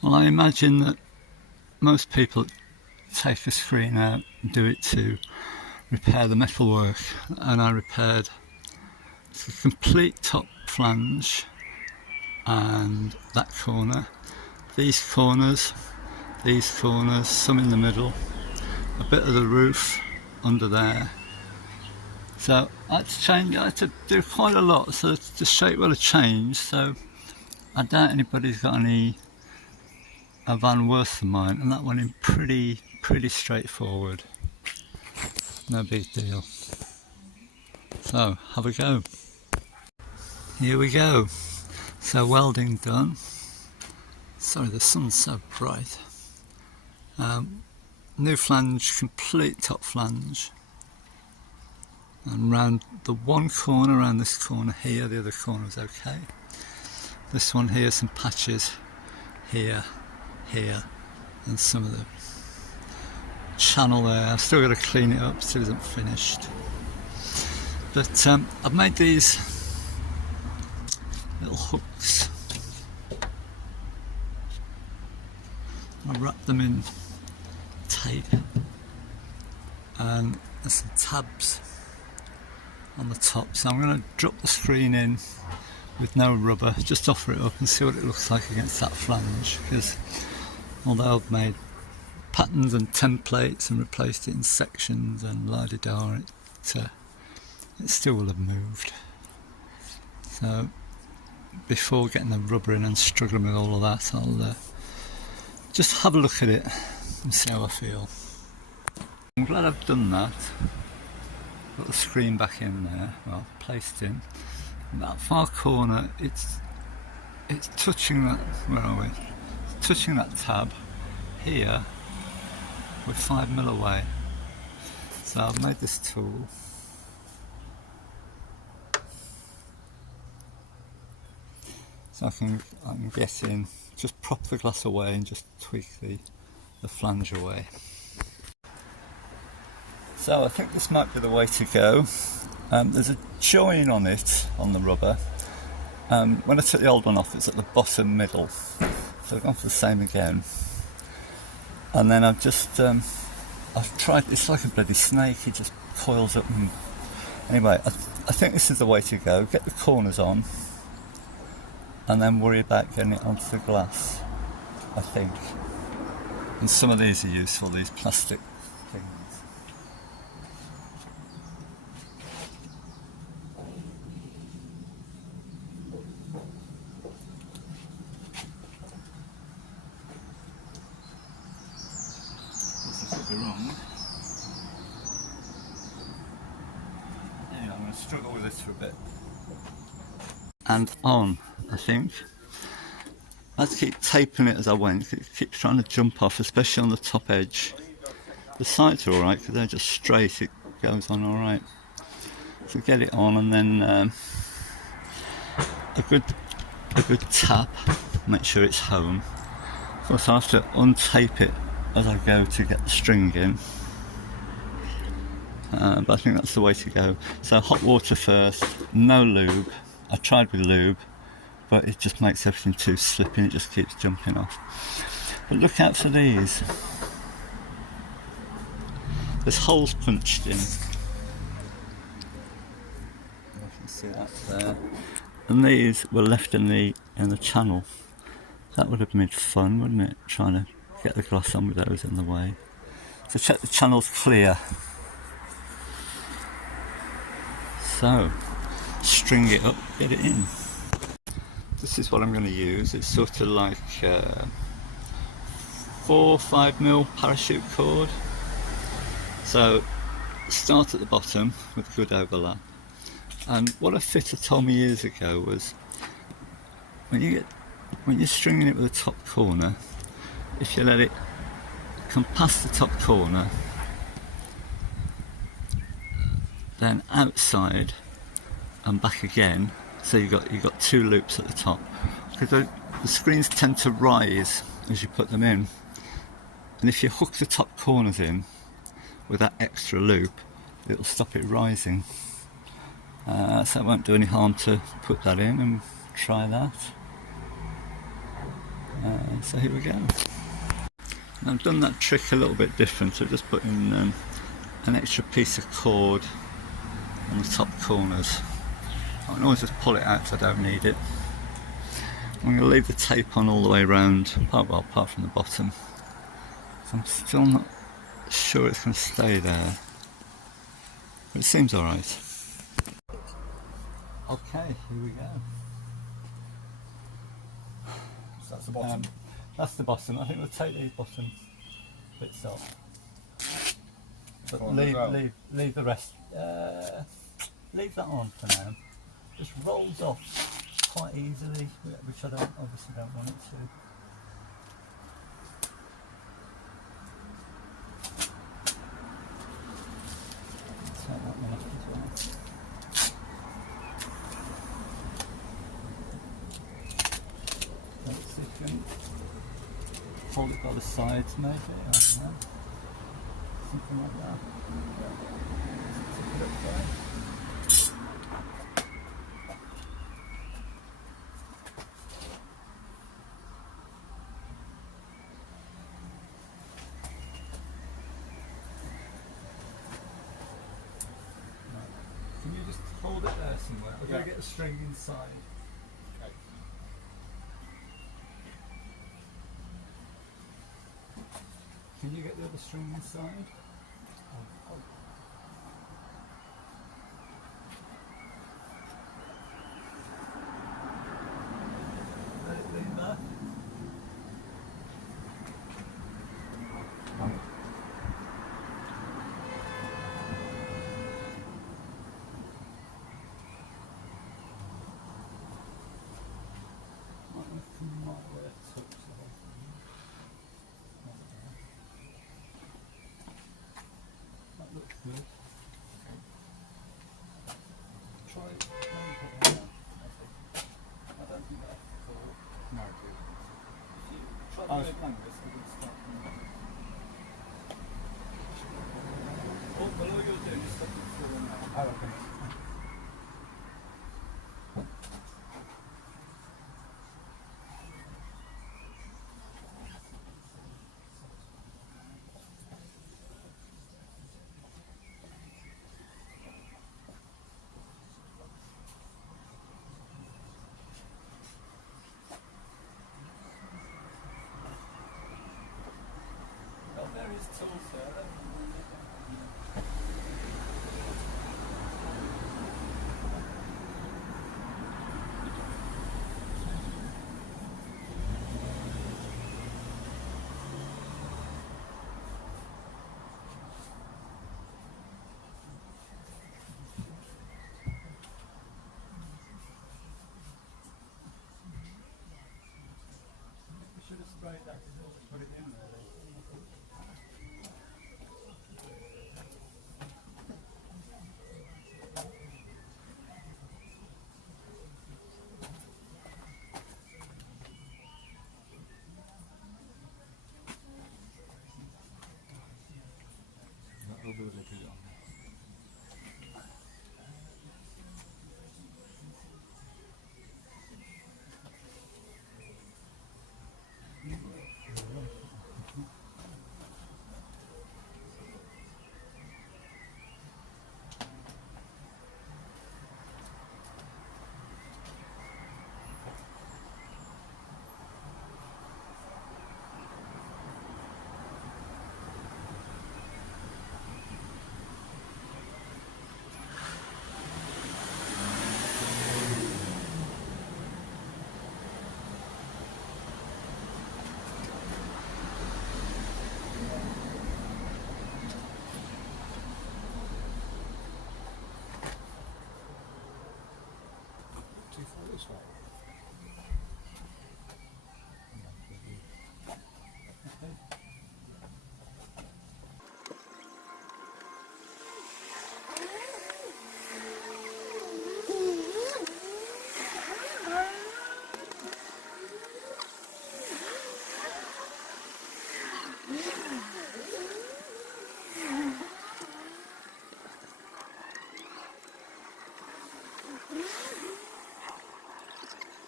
Well, I imagine that most people take a screen out and do it to repair the metalwork, and I repaired the complete top flange and that corner, these corners, some in the middle, a bit of the roof under there. So I had to do quite a lot so to show you what a change. So I doubt anybody's got a van worse than mine, and that went in pretty straightforward. No big deal. So have a go. Here we go. So welding done. Sorry, the sun's so bright. New flange, complete top flange. And round the one corner, around this corner here, the other corner was okay. This one here, some patches here, and some of the channel there. I've still got to clean it up, still isn't finished. But I've made these little hooks. I wrap them in tape, and there's some tabs on the top. So I'm going to drop the screen in with no rubber, just offer it up and see what it looks like against that flange, because although I've made patterns and templates and replaced it in sections and la-di-da, it still will have moved. So before getting the rubber in and struggling with all of that, I'll just have a look at it and see how I feel. I'm glad I've done that. Got the screen back in there, well, placed in. And that far corner, it's touching that, where are we? It's touching that tab here. We're 5mm away. So I've made this tool. So I can get in, just prop the glass away and just tweak the flange away. So I think this might be the way to go. There's a join on it, on the rubber. When I took the old one off, it's at the bottom middle. So I've gone for the same again. And then I've just, I've tried, it's like a bloody snake, it just coils up. And anyway, I think this is the way to go. Get the corners on, and then worry about getting it onto the glass, I think. And some of these are useful, these plastic things. This could be wrong. Yeah, I'm going to struggle with this for a bit. And on, I think. I had to keep taping it as I went, it keeps trying to jump off, especially on the top edge. The sides are alright because they're just straight, it goes on alright. So get it on, and then a good tap, make sure it's home. Of course I have to untape it as I go to get the string in. But I think that's the way to go. So hot water first, no lube. I tried with lube, but it just makes everything too slippy and it just keeps jumping off. But look out for these. There's holes punched in. I can see that there. And these were left in the channel. That would have been fun, wouldn't it? Trying to get the glass on with those in the way. So check the channel's clear. So string it up, get it in. This is what I'm going to use. It's sort of like 4-5mm parachute cord. So start at the bottom with good overlap. And what a fitter told me years ago was when you're stringing it with the top corner, if you let it come past the top corner, then outside and back again, so you've got two loops at the top, because the screens tend to rise as you put them in, and if you hook the top corners in with that extra loop, it'll stop it rising. So it won't do any harm to put that in and try that. So here we go. And I've done that trick a little bit different. So just put in an extra piece of cord on the top corners. I can always just pull it out if I don't need it. I'm going to leave the tape on all the way around, apart from the bottom. So I'm still not sure it's going to stay there, but it seems alright. Okay, here we go. So that's the bottom. That's the bottom. I think we'll take these bottom bits off. But leave the rest. Leave that on for now. Just rolls off quite easily, which I obviously don't want it to. Take that one off as well. Let's see if we can hold it by the sides, maybe. I don't know. Something like that. Tip it up there. Can you just hold it there somewhere? I've got to get the string inside. Okay. Can you get the other string inside? Let it lean there. That looks good. Try it. I don't think that's cool. No, Try to go like this, we can start from there. All you're doing is stuff it through and out. I don't think. Got various tools there. We should have sprayed that before we put it in there. That'll do it if you don't. Too far this way.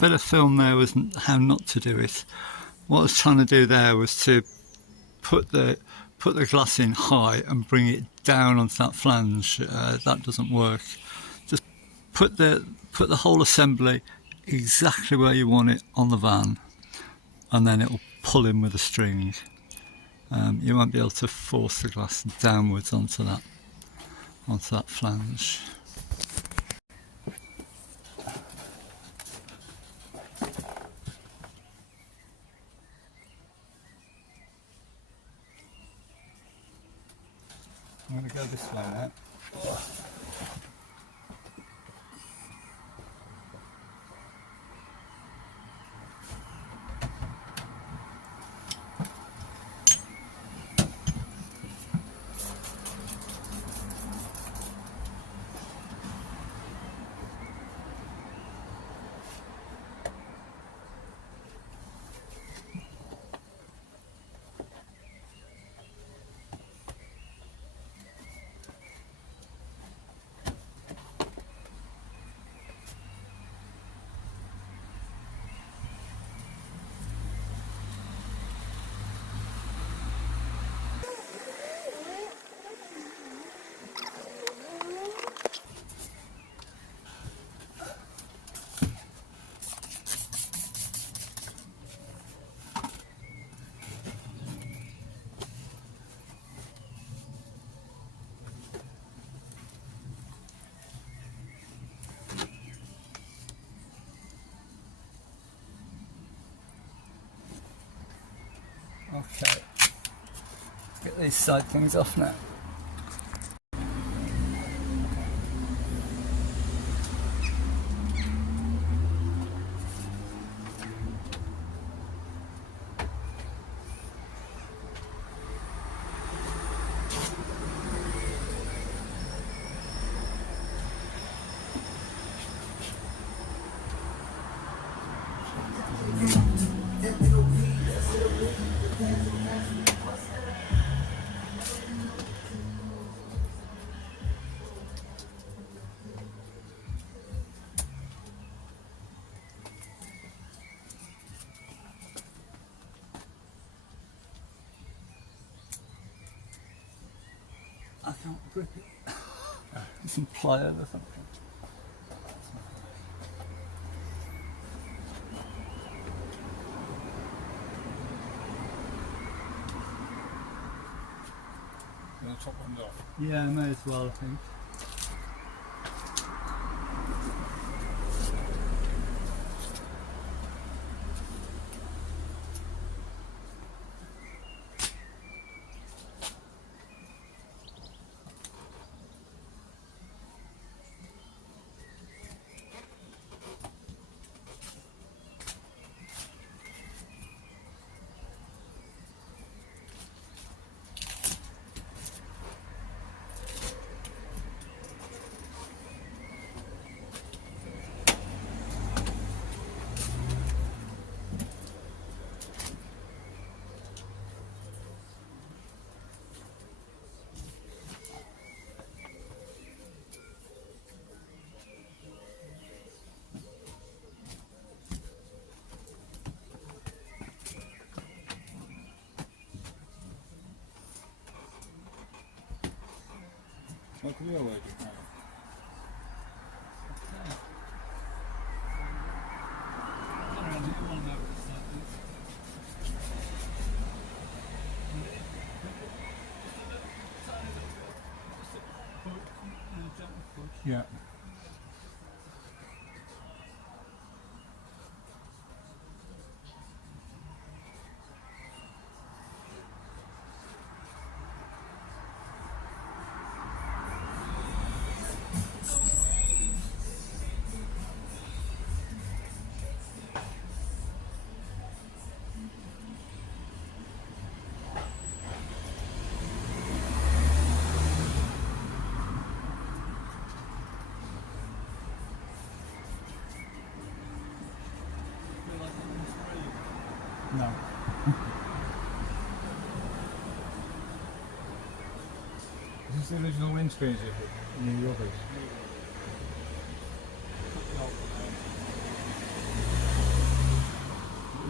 bit of film there was how not to do it. What I was trying to do there was to put the glass in high and bring it down onto that flange. That doesn't work. Just put the whole assembly exactly where you want it on the van, and then it'll pull in with a string. You won't be able to force the glass downwards onto that flange. I'm going to go this way now. Okay, let's get these side things off now. I can't grip it. Some pliers or something. And the top one's off. Yeah, I may as well, I think. Like a railway. Yeah. No. Is this the original windscreens you new rubbish?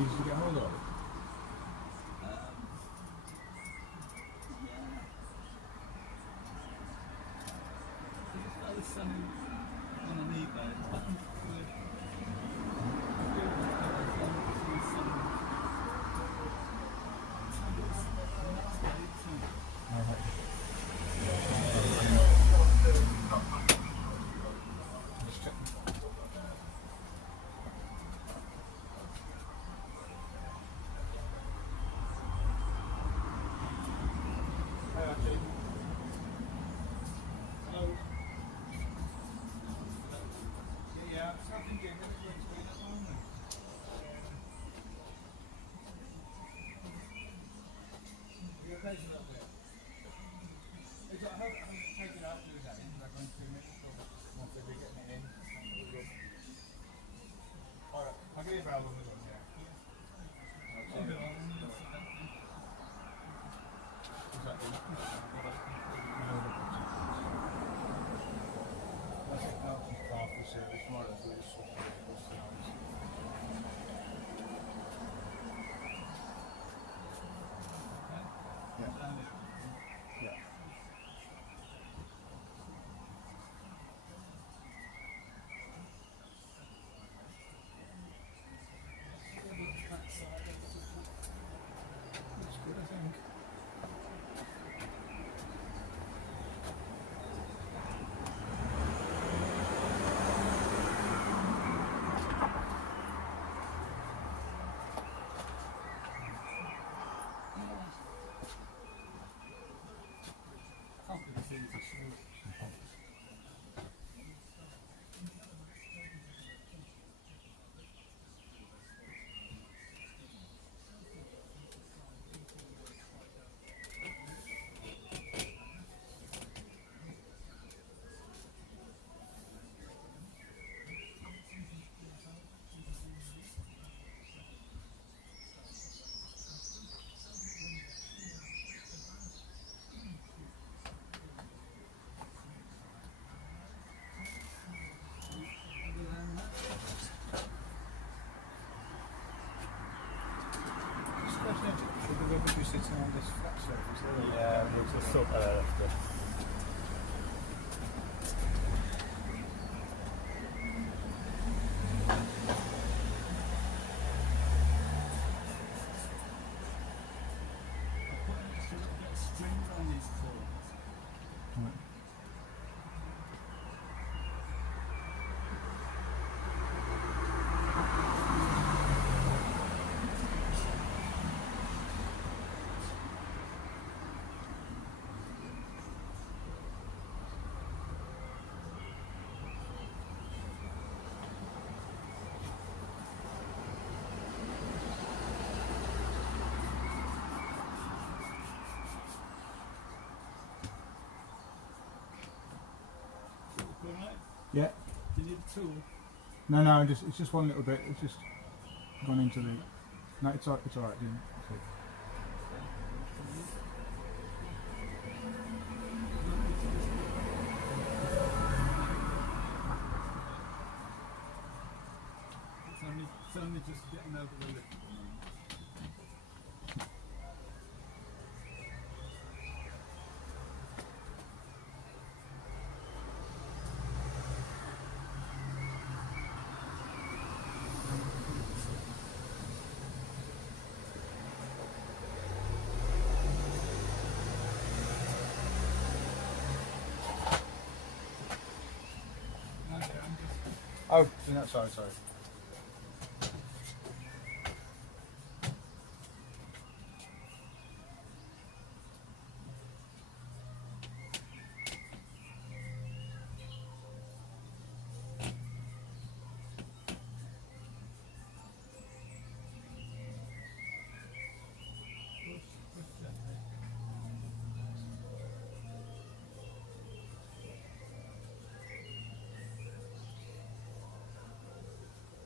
easy to get hold of? I'll give you a bell when we're done, yeah. Should the rubber be sitting on this flat surface? Yeah, we'll sort that out after. Yeah. Do you need a tool? No, it's just one little bit. It's just gone into the. No, it's alright. It's alright. It's only just getting over the lip. Oh, no, sorry.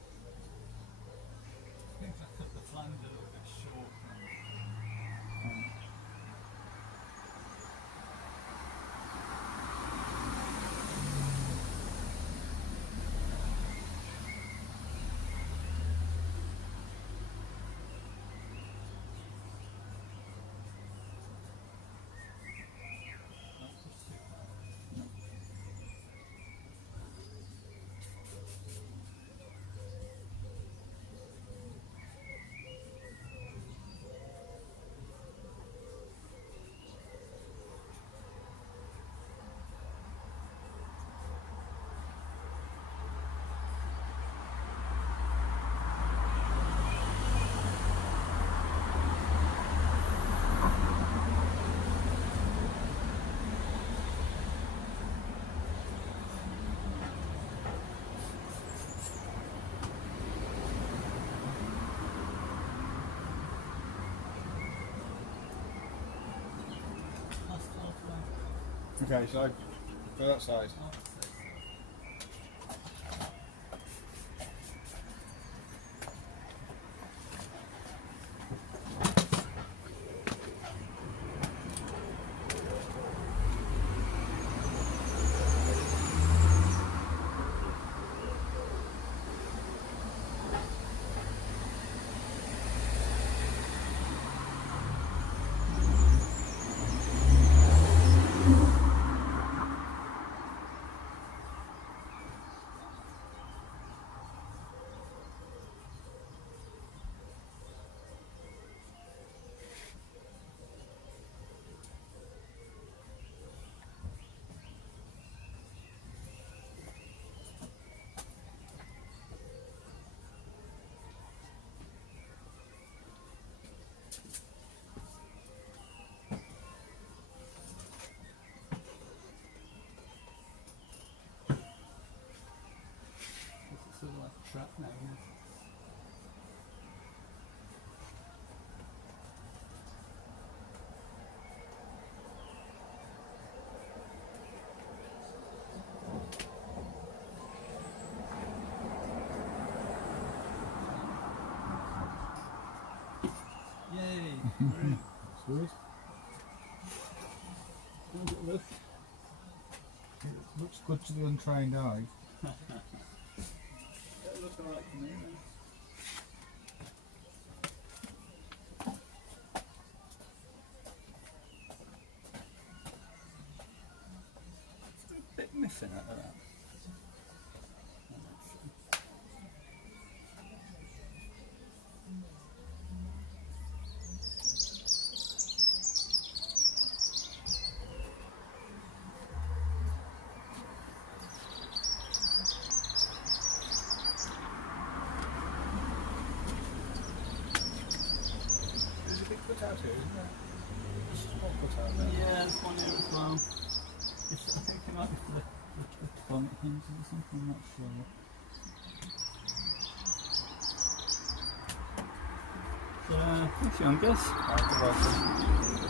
Okay, so go that side. It's sort of like a trap now, isn't it? Yay! That's good. Look. It looks good to the untrained eye. That looks alright to me, then. It's a bit missing out of that. There's a big cutout here, isn't there? There's a small cutout there. Yeah, there's one here as well. I think it might be for the bonnet hinges or something, I'm not sure. Thanks, young guys. Right, you're welcome.